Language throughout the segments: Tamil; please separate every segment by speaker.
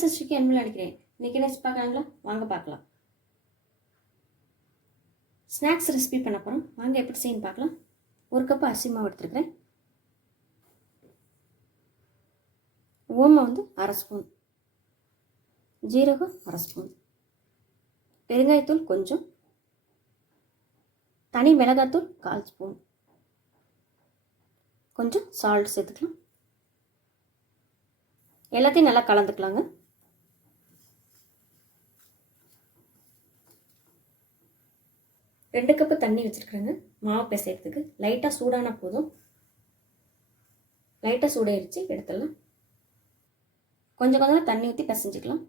Speaker 1: சிஸ்டருக்கு அன்பில் அடிக்கிறேன்? இன்றைக்கி என்ன பார்க்கலாங்களா வாங்க பார்க்கலாம். ஸ்நாக்ஸ் ரெசிபி பண்ண போகிறோம் வாங்க எப்படி செய்யணும் பார்க்கலாம். ஒரு கப் அரிசி மாவு எடுத்துருக்கிறேன். ஓமை வந்து அரை ஸ்பூன் ஜீரகம் அரை ஸ்பூன் பெருங்காயத்தூள் கொஞ்சம். தனி மிளகாத்தூள் கால் ஸ்பூன் கொஞ்சம் சால்ட் சேர்த்துக்கலாம். எல்லாத்தையும் நல்லா கலந்துக்கலாங்க. ரெண்டு கப்பு தண்ணி வச்சுருக்குறேங்க. மாவு பிசைகிறதுக்கு லைட்டாக சூடான போதும். லைட்டாக சூடாயிருச்சு. எடுத்துடலாம். கொஞ்சம் கொஞ்சமாக தண்ணி ஊற்றி பிசைஞ்சிக்கலாம்.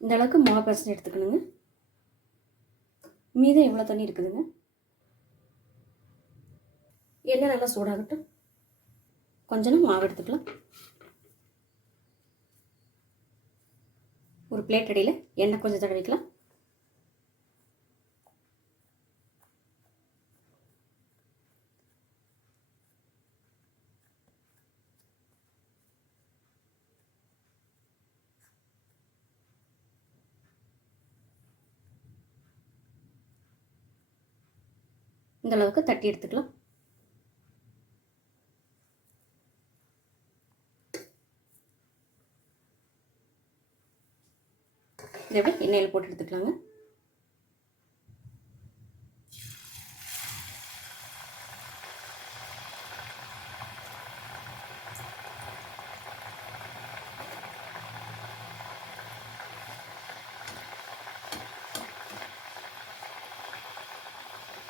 Speaker 1: இந்த அளவுக்கு மாவு பசனை எடுத்துக்கணுங்க. மீதம் எவ்வளோ தண்ணி இருக்குதுங்க? எண்ணெய் நல்லா சூடாகட்டும். கொஞ்சம் மாவு எடுத்துக்கலாம். ஒரு பிளேட் அடியில் எண்ணெய் கொஞ்சம் தடவிக்கலாம். இந்த அளவுக்கு தட்டி எடுத்துக்கலாம். இதை எப்படி எண்ணெயில் போட்டு எடுத்துக்கலாங்க.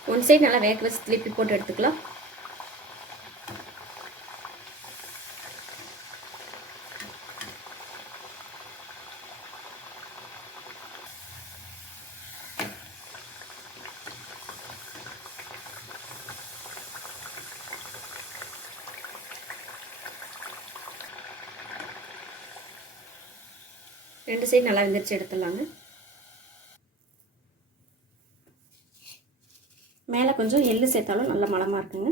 Speaker 1: ஒன் சைடு நல்லா வேக வச்சு திருப்பி போட்டு எடுத்துக்கலாம். ரெண்டு சைடு நல்லா வெந்திரிச்சு எடுத்துடலாங்க. மேலே கொஞ்சம் எள்ளு சேர்த்தாலும் நல்ல மலமாக இருக்குங்க.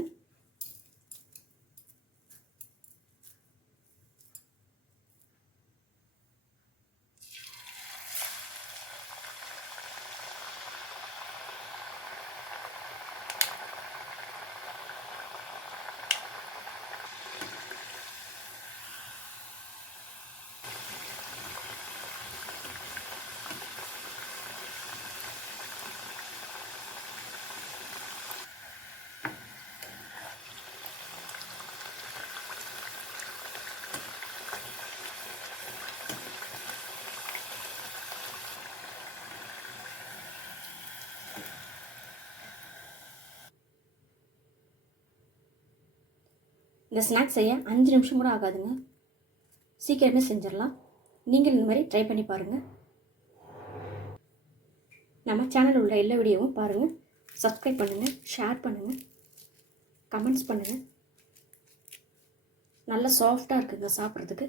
Speaker 1: இந்த ஸ்நாக்ஸ் செய்ய அஞ்சு நிமிஷம் கூட ஆகாதுங்க? சீக்கிரமே செஞ்சிடலாம். நீங்கள் இந்த மாதிரி ட்ரை பண்ணி பாருங்கள் நம்ம சேனலில் உள்ள எல்லா வீடியோவும் பாருங்கள் சப்ஸ்கிரைப் பண்ணுங்கள் ஷேர் பண்ணுங்கள் கமெண்ட்ஸ் பண்ணுங்கள் நல்லா சாஃப்டாக இருக்குங்க சாப்பிட்றதுக்கு.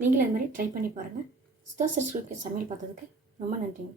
Speaker 1: நீங்களும் இந்த மாதிரி ட்ரை பண்ணி பாருங்கள் சுதா சமையல் பார்த்ததுக்கு ரொம்ப நன்றிங்க.